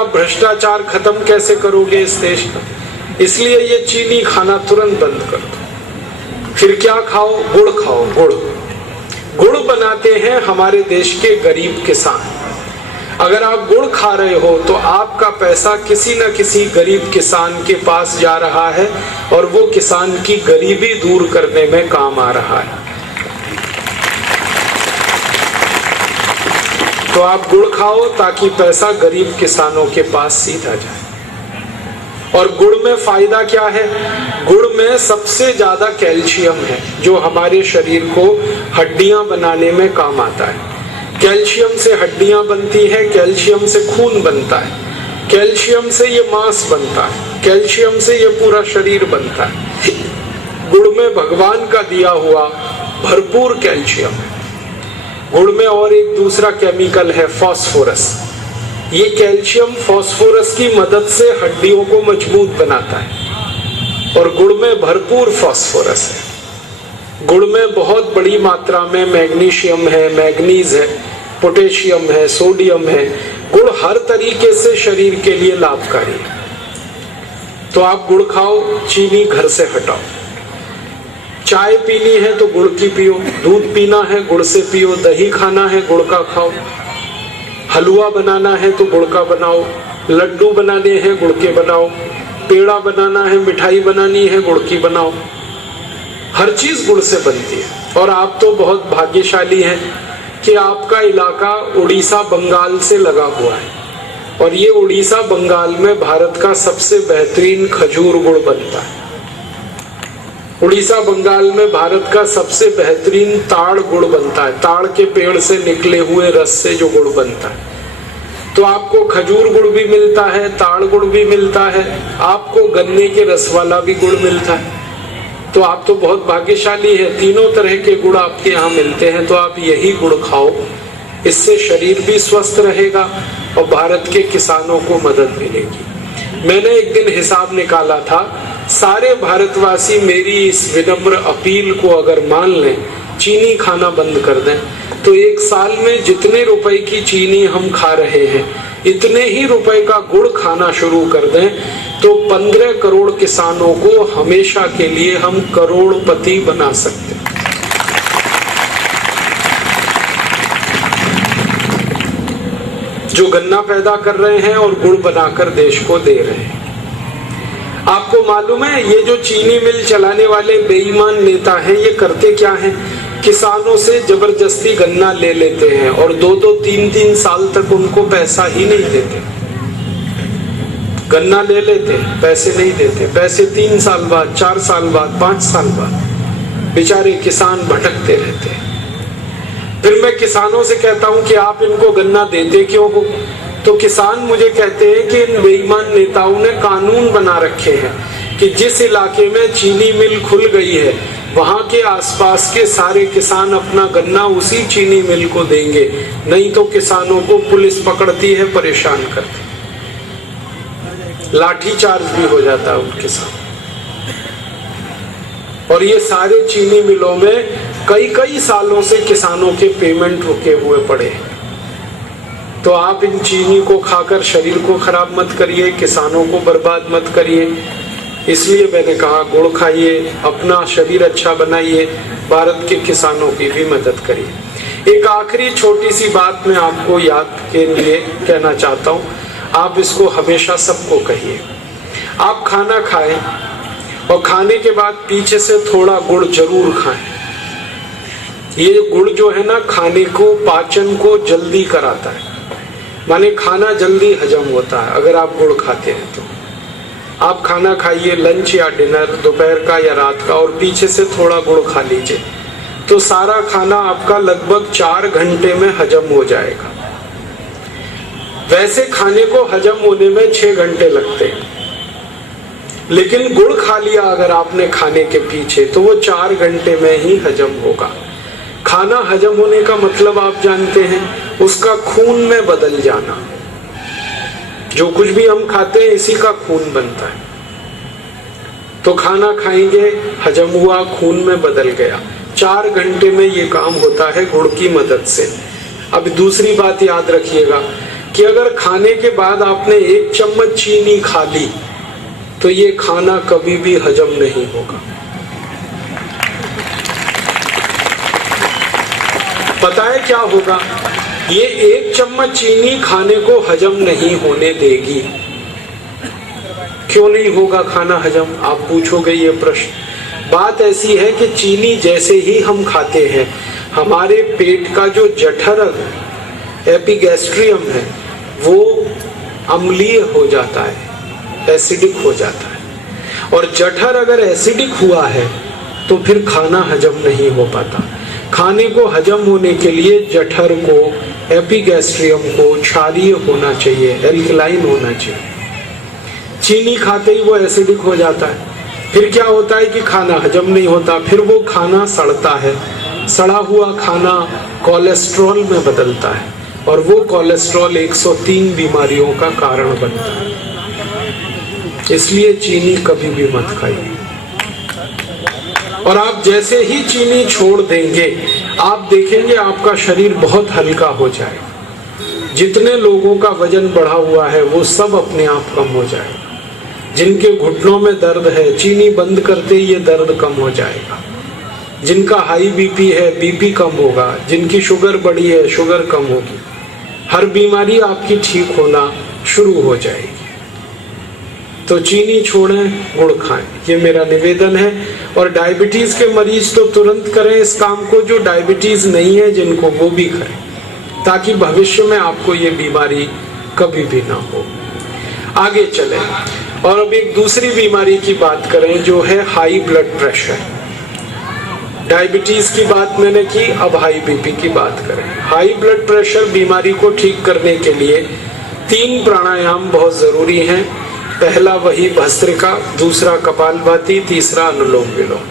आप भ्रष्टाचार खत्म कैसे करोगे इस देश का? इसलिए ये चीनी खाना तुरंत बंद कर दो। फिर क्या खाओ? गुड़ खाओ। गुड़ बनाते हैं हमारे देश के गरीब किसान। अगर आप गुड़ खा रहे हो तो आपका पैसा किसी न किसी गरीब किसान के पास जा रहा है और वो किसान की गरीबी दूर करने में काम आ रहा है। तो आप गुड़ खाओ ताकि पैसा गरीब किसानों के पास सीधा जाए। और गुड़ में फायदा क्या है? गुड़ में सबसे ज्यादा कैल्शियम है जो हमारे शरीर को हड्डियां बनाने में काम आता है। कैल्शियम से हड्डियां बनती है, कैल्शियम से खून बनता है, कैल्शियम से ये मांस बनता है, कैल्शियम से ये पूरा शरीर बनता है। गुड़ में भगवान का दिया हुआ भरपूर कैल्शियम है। गुड़ में और एक दूसरा केमिकल है फास्फोरस। ये कैल्शियम फास्फोरस की मदद से हड्डियों को मजबूत बनाता है और गुड़ में भरपूर फास्फोरस है। गुड़ में बहुत बड़ी मात्रा में मैग्नीशियम है, मैग्नीज है, पोटेशियम है, सोडियम है। गुड़ हर तरीके से शरीर के लिए लाभकारी है। तो आप गुड़ खाओ, चीनी घर से हटाओ। चाय पीनी है तो गुड़ की पियो, दूध पीना है गुड़ से पियो, दही खाना है गुड़ का खाओ, हलवा बनाना है तो गुड़ का बनाओ, लड्डू बनाने हैं गुड़ के बनाओ, पेड़ा बनाना है, मिठाई बनानी है गुड़ की बनाओ। हर चीज गुड़ से बनती है। और आप तो बहुत भाग्यशाली हैं कि आपका इलाका उड़ीसा बंगाल से लगा हुआ है और ये उड़ीसा बंगाल में भारत का सबसे बेहतरीन खजूर गुड़ बनता है। उड़ीसा बंगाल में भारत का सबसे बेहतरीन ताड़ गुड़ बनता है। ताड़ के पेड़ से निकले हुए रस से जो गुड़ बनता है। तो आपको खजूर गुड़ भी मिलता है, ताड़ गुड़ भी मिलता है, आपको गन्ने के रस वाला भी गुड़ मिलता है। तो आप तो बहुत भाग्यशाली है, तीनों तरह के गुड़ आपके यहाँ मिलते हैं। तो आप यही गुड़ खाओ, इससे शरीर भी स्वस्थ रहेगा और भारत के किसानों को मदद मिलेगी। मैंने एक दिन हिसाब निकाला था, सारे भारतवासी मेरी इस विनम्र अपील को अगर मान लें, चीनी खाना बंद कर दें, तो एक साल में जितने रुपए की चीनी हम खा रहे हैं इतने ही रुपए का गुड़ खाना शुरू कर दें तो 15 करोड़ किसानों को हमेशा के लिए हम करोड़पति बना सकते हैं। जो गन्ना पैदा कर रहे हैं और गुड़ बनाकर देश को दे रहे हैं। आपको मालूम है ये जो चीनी मिल चलाने वाले बेईमान नेता हैं, ये करते क्या हैं? किसानों से जबरदस्ती गन्ना ले लेते हैं और 2-2, 3-3 साल तक उनको पैसा ही नहीं देते। गन्ना ले लेते हैं, पैसे नहीं देते। पैसे 3 साल बाद, 4 साल बाद, 5 साल बाद बेचारे किसान भटकते रहते हैं। फिर मैं किसानों से कहता हूं कि आप इनको गन्ना देते क्यों हो? तो किसान मुझे कहते हैं कि इन बेईमान नेताओं ने कानून बना रखे हैं कि जिस इलाके में चीनी मिल खुल गई है वहां के आसपास के सारे किसान अपना गन्ना उसी चीनी मिल को देंगे, नहीं तो किसानों को पुलिस पकड़ती है, परेशान करती है, लाठीचार्ज भी हो जाता है उनके साथ। और ये सारे चीनी मिलों में कई सालों से किसानों के पेमेंट रुके हुए पड़े हैं। तो आप इन चीनी को खाकर शरीर को खराब मत करिए, किसानों को बर्बाद मत करिए। इसलिए मैंने कहा गुड़ खाइए, अपना शरीर अच्छा बनाइए, भारत के किसानों की भी मदद करिए। एक आखिरी छोटी सी बात मैं आपको याद के लिए कहना चाहता हूँ, आप इसको हमेशा सबको कहिए। आप खाना खाएं और खाने के बाद पीछे से थोड़ा गुड़ जरूर खाएं। ये गुड़ जो है ना, खाने को, पाचन को जल्दी कराता है, माने खाना जल्दी हजम होता है अगर आप गुड़ खाते हैं। तो आप खाना खाइए, लंच या डिनर, दोपहर का या रात का, और पीछे से थोड़ा गुड़ खा लीजिए, तो सारा खाना आपका लगभग 4 घंटे में हजम हो जाएगा। वैसे खाने को हजम होने में 6 घंटे लगते हैं, लेकिन गुड़ खा लिया अगर आपने खाने के पीछे तो वो 4 घंटे में ही हजम होगा। खाना हजम होने का मतलब आप जानते हैं, उसका खून में बदल जाना। जो कुछ भी हम खाते हैं इसी का खून बनता है। तो खाना खाएंगे, हजम हुआ, खून में बदल गया। 4 घंटे में ये काम होता है गुड़ की मदद से। अब दूसरी बात याद रखिएगा, कि अगर खाने के बाद आपने 1 चम्मच चीनी खा ली तो ये खाना कभी भी हजम नहीं होगा। पता है क्या होगा? ये 1 चम्मच चीनी खाने को हजम नहीं होने देगी। क्यों नहीं होगा खाना हजम, आप पूछोगे ये प्रश्न। बात ऐसी है कि चीनी जैसे ही हम खाते हैं, हमारे पेट का जो जठर एपिगैस्ट्रियम है वो अम्लीय हो जाता है, एसिडिक हो जाता है। और जठर अगर एसिडिक हुआ है तो फिर खाना हजम नहीं हो पाता। खाने को हजम होने के लिए जठर को, एपिगैस्ट्रियम को क्षारीय होना चाहिए, एल्कलाइन होना चाहिए। चीनी खाते ही वो एसिडिक हो जाता है। फिर क्या होता है कि खाना हजम नहीं होता, फिर वो खाना सड़ता है। सड़ा हुआ खाना कोलेस्ट्रॉल में बदलता है और वो कोलेस्ट्रॉल 103 बीमारियों का कारण बनता है। इसलिए चीनी कभी भी मत खाइए। और आप जैसे ही चीनी छोड़ देंगे, आप देखेंगे आपका शरीर बहुत हल्का हो जाएगा। जितने लोगों का वजन बढ़ा हुआ है वो सब अपने आप कम हो जाएगा। जिनके घुटनों में दर्द है, चीनी बंद करते ही ये दर्द कम हो जाएगा। जिनका हाई बीपी है, बीपी कम होगा। जिनकी शुगर बढ़ी है, शुगर कम होगी। हर बीमारी आपकी ठीक होना शुरू हो जाएगी। तो चीनी छोड़ें, गुड़ खाएं, ये मेरा निवेदन है। और डायबिटीज के मरीज तो तुरंत करें इस काम को, जो डायबिटीज नहीं है जिनको, वो भी करें, ताकि भविष्य में आपको ये बीमारी कभी भी ना हो। आगे चलें और अब एक दूसरी बीमारी की बात करें जो है हाई ब्लड प्रेशर। डायबिटीज की बात मैंने की, अब हाई बीपी की बात करें। हाई ब्लड प्रेशर बीमारी को ठीक करने के लिए 3 प्राणायाम बहुत जरूरी हैं। पहला वही भस्त्रिका, दूसरा कपालभाति, तीसरा अनुलोम विलोम।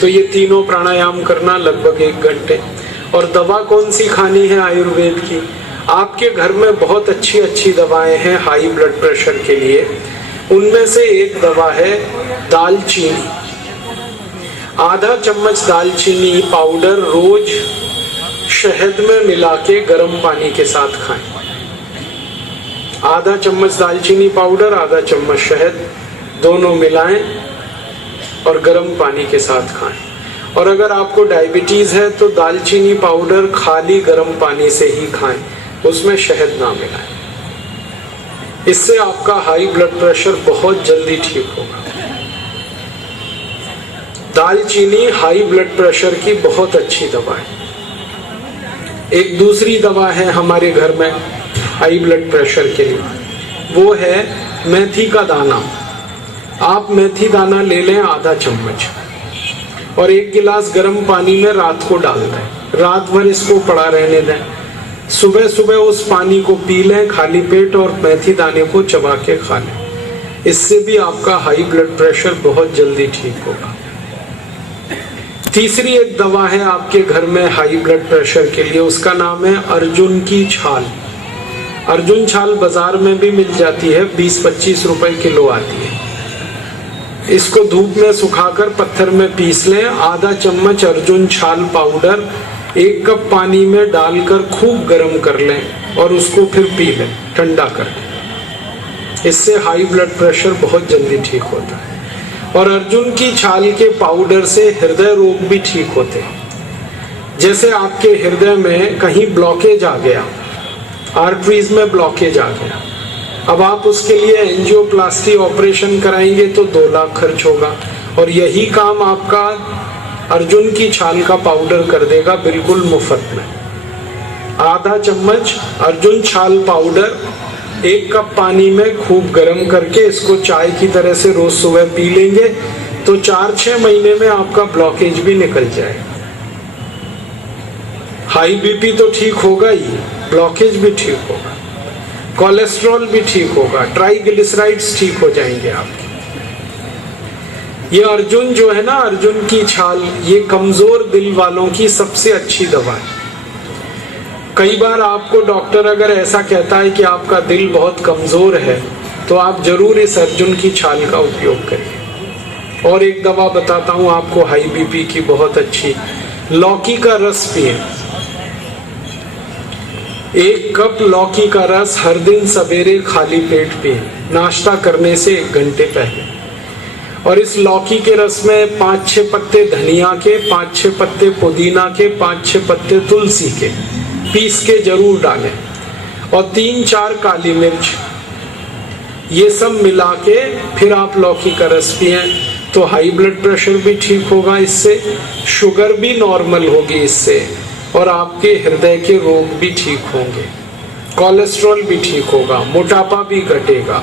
तो ये तीनों प्राणायाम करना लगभग 1 घंटे। और दवा कौन सी खानी है आयुर्वेद की? आपके घर में बहुत अच्छी अच्छी दवाएं हैं हाई ब्लड प्रेशर के लिए। उनमें से एक दवा है दालचीनी। आधा चम्मच दालचीनी पाउडर रोज शहद में मिला के गर्म पानी के साथ खाएं। आधा चम्मच दालचीनी पाउडर, आधा चम्मच शहद, दोनों मिलाएं और गर्म पानी के साथ खाएं। और अगर आपको डायबिटीज है तो दालचीनी पाउडर खाली गर्म पानी से ही खाएं, उसमें शहद ना मिलाएं। इससे आपका हाई ब्लड प्रेशर बहुत जल्दी ठीक होगा। दालचीनी हाई ब्लड प्रेशर की बहुत अच्छी दवा है। एक दूसरी दवा है हमारे घर में हाई ब्लड प्रेशर के लिए, वो है मेथी का दाना। आप मेथी दाना ले लें आधा चम्मच और 1 गिलास गर्म पानी में रात को डाल दें। रात भर इसको पड़ा रहने दें। सुबह सुबह उस पानी को पी लें खाली पेट और मेथी दाने को चबा के खा लें। इससे भी आपका हाई ब्लड प्रेशर बहुत जल्दी ठीक होगा। तीसरी एक दवा है आपके घर में हाई ब्लड प्रेशर के लिए, उसका नाम है अर्जुन की छाल। अर्जुन छाल बाजार में भी मिल जाती है, 20-25 रुपए किलो आती है। इसको धूप में सुखाकर पत्थर में पीस लें। आधा चम्मच अर्जुन छाल पाउडर 1 कप पानी में डालकर खूब गर्म कर लें और उसको फिर पी लें ठंडा कर। इससे हाई ब्लड प्रेशर बहुत जल्दी ठीक होता है। और अर्जुन की छाल के पाउडर से हृदय रोग भी ठीक होते हैं। जैसे आपके हृदय में कहीं ब्लॉकेज आ गया, आर्टरीज में ब्लॉकेज आ गया, अब आप उसके लिए एंजियोप्लास्टी ऑपरेशन कराएंगे तो 2 लाख खर्च होगा। और यही काम आपका अर्जुन की छाल का पाउडर कर देगा बिल्कुल मुफ्त में। आधा चम्मच अर्जुन छाल पाउडर 1 कप पानी में खूब गर्म करके इसको चाय की तरह से रोज सुबह पी लेंगे तो 4-6 महीने में आपका ब्लॉकेज भी निकल जाएगा। हाई बीपी तो ठीक होगा ही, ब्लॉकेज भी ठीक होगा, कोलेस्ट्रॉल भी ठीक होगा, ट्राइग्लिसराइड्स ठीक हो जाएंगे आपके। ये अर्जुन जो है ना, अर्जुन की छाल, ये कमजोर दिल वालों की सबसे अच्छी दवा है। कई बार आपको डॉक्टर अगर ऐसा कहता है कि आपका दिल बहुत कमजोर है तो आप जरूर इस अर्जुन की छाल का उपयोग करिए। और एक दवा बताता हूं आपको हाई बीपी की बहुत अच्छी, लौकी का रस पिए। 1 कप लौकी का रस हर दिन सवेरे खाली पेट पिए, नाश्ता करने से 1 घंटे पहले। और इस लौकी के रस में 5-6 पत्ते धनिया के, 5-6 पत्ते पुदीना के, 5-6 पत्ते तुलसी के पीस के जरूर डालें, और 3-4 काली मिर्च, ये सब मिला के फिर आप लौकी का रस पिए। तो हाई ब्लड प्रेशर भी ठीक होगा इससे, शुगर भी नॉर्मल होगी इससे, और आपके हृदय के रोग भी ठीक होंगे, कोलेस्ट्रॉल भी ठीक होगा, मोटापा भी घटेगा,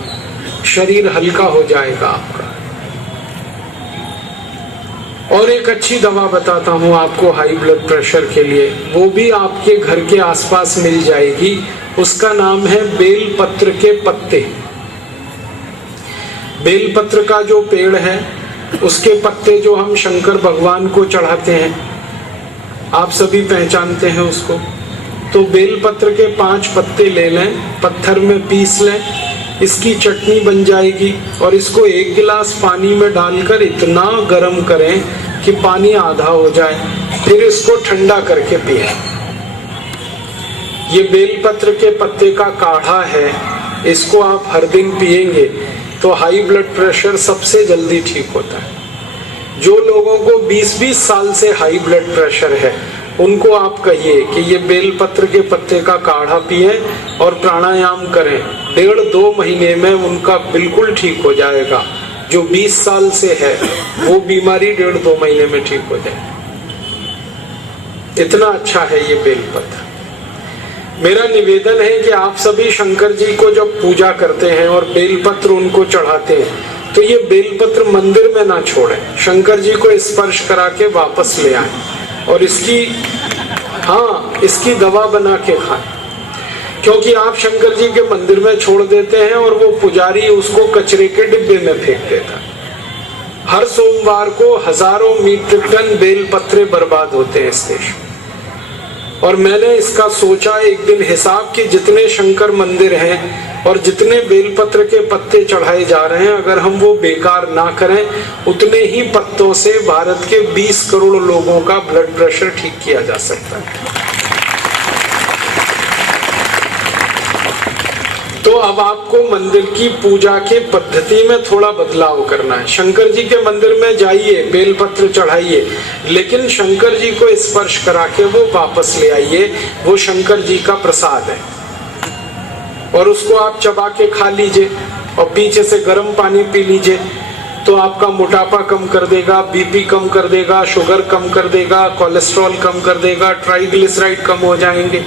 शरीर हल्का हो जाएगा आपका। और एक अच्छी दवा बताता हूं आपको हाई ब्लड प्रेशर के लिए, वो भी आपके घर के आसपास मिल जाएगी। उसका नाम है बेल पत्र के पत्ते। बेल पत्र का जो पेड़ है उसके पत्ते जो हम शंकर भगवान को चढ़ाते हैं, आप सभी पहचानते हैं उसको। तो बेल पत्र के 5 पत्ते ले लें, पत्थर में पीस लें, इसकी चटनी बन जाएगी। और इसको 1 गिलास पानी में डालकर इतना गर्म करें कि पानी आधा हो जाए, फिर इसको ठंडा करके पिए। ये बेलपत्र के पत्ते का काढ़ा है, इसको आप हर दिन पिएंगे तो हाई ब्लड प्रेशर सबसे जल्दी ठीक होता है। जो लोगों को 20-20 साल से हाई ब्लड प्रेशर है, उनको आप कहिए कि ये बेलपत्र के पत्ते का काढ़ा पिए और प्राणायाम करें, 1.5-2 महीने में उनका बिल्कुल ठीक हो जाएगा। जो 20 साल से है वो बीमारी 1.5-2 महीने में ठीक हो जाए। इतना अच्छा है ये बेलपत्र। मेरा निवेदन है कि आप सभी शंकर जी को जब पूजा करते हैं और बेलपत्र उनको चढ़ाते हैं, तो ये बेलपत्र मंदिर में ना छोड़ें, शंकर जी को स्पर्श करा के वापस ले आए और इसकी दवा बना के खाएं। क्योंकि आप शंकर जी के मंदिर में छोड़ देते हैं और वो पुजारी उसको कचरे के डिब्बे में फेंक देता है। हर सोमवार को हजारों मीट्रिक टन बेलपत्रे बर्बाद होते हैं इस देश में। और मैंने इसका सोचा एक दिन हिसाब कि जितने शंकर मंदिर हैं और जितने बेलपत्र के पत्ते चढ़ाए जा रहे हैं, अगर हम वो बेकार ना करें, उतने ही पत्तों से भारत के 20 करोड़ लोगों का ब्लड प्रेशर ठीक किया जा सकता है। तो अब आपको मंदिर की पूजा के पद्धति में थोड़ा बदलाव करना है। शंकर जी के मंदिर में जाइए, बेलपत्र चढ़ाइए, लेकिन शंकर जी को स्पर्श करा के वो वापस ले आइए। वो शंकर जी का प्रसाद है और उसको आप चबा के खा लीजिए और पीछे से गर्म पानी पी लीजिए, तो आपका मोटापा कम कर देगा, बीपी कम कर देगा, शुगर कम कर देगा, कोलेस्ट्रॉल कम कर देगा, ट्राइग्लिसराइड कम हो जाएंगे।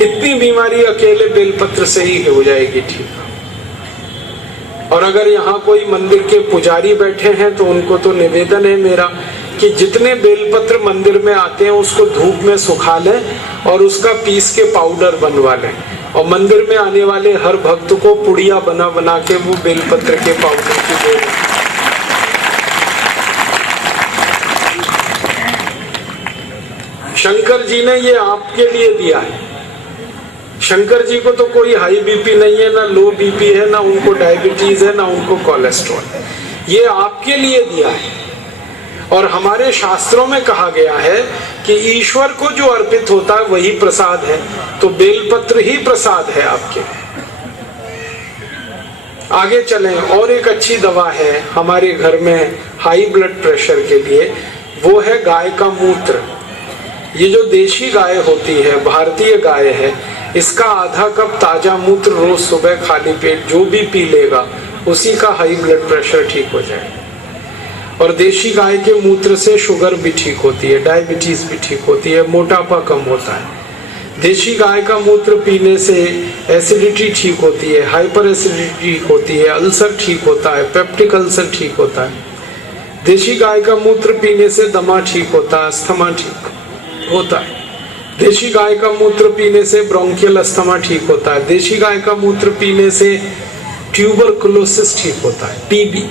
इतनी बीमारी अकेले बेलपत्र से ही हो जाएगी ठीक। और अगर यहाँ कोई मंदिर के पुजारी बैठे हैं तो उनको तो निवेदन है मेरा कि जितने बेलपत्र मंदिर में आते हैं उसको धूप में सुखा लें और उसका पीस के पाउडर बनवा लें, और मंदिर में आने वाले हर भक्त को पुड़िया बना बना के वो बेलपत्र के पाउडर की दे। शंकर जी ने ये आपके लिए दिया है। शंकर जी को तो कोई हाई बीपी नहीं है, ना लो बीपी है, ना उनको डायबिटीज है, ना उनको कोलेस्ट्रॉल। ये आपके लिए दिया है। और हमारे शास्त्रों में कहा गया है कि ईश्वर को जो अर्पित होता है वही प्रसाद है, तो बेलपत्र ही प्रसाद है आपके। आगे चलें, और एक अच्छी दवा है हमारे घर में हाई ब्लड प्रेशर के लिए, वो है गाय का मूत्र। ये जो देशी गाय होती है, भारतीय गाय है, इसका आधा कप ताजा मूत्र रोज सुबह खाली पेट जो भी पी लेगा, उसी का हाई ब्लड प्रेशर ठीक हो जाएगा। और देशी गाय के मूत्र से शुगर भी ठीक होती है, डायबिटीज भी ठीक होती है, मोटापा कम होता है। देशी गाय का मूत्र पीने से एसिडिटी ठीक होती है, हाइपर एसिडिटी होती है, अल्सर ठीक होता है, पेप्टिक अल्सर ठीक होता है। देशी गाय का मूत्र पीने से दमा ठीक होता है, अस्थमा ठीक होता है। देशी गाय का मूत्र पीने से ब्रोंकियल अस्थमा ठीक होता है। देशी गाय का मूत्र पीने से ट्यूबरकुलोसिस ठीक होता है, टीबी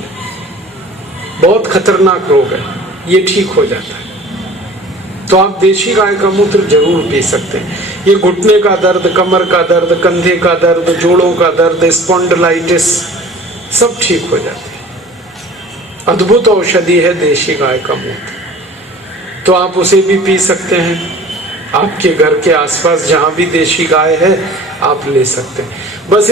बहुत खतरनाक रोग है, ये ठीक हो जाता है। तो आप देशी गाय का मूत्र जरूर पी सकते हैं। ये घुटने का दर्द, कमर का दर्द, कंधे का दर्द, जोड़ों का दर्द, स्पॉन्डिलाइटिस सब ठीक हो जाते हैं। अद्भुत औषधि है देशी गाय का मूत्र, तो आप उसे भी पी सकते हैं। आपके घर के आसपास जहां भी देशी गाय है आप ले सकते हैं। बस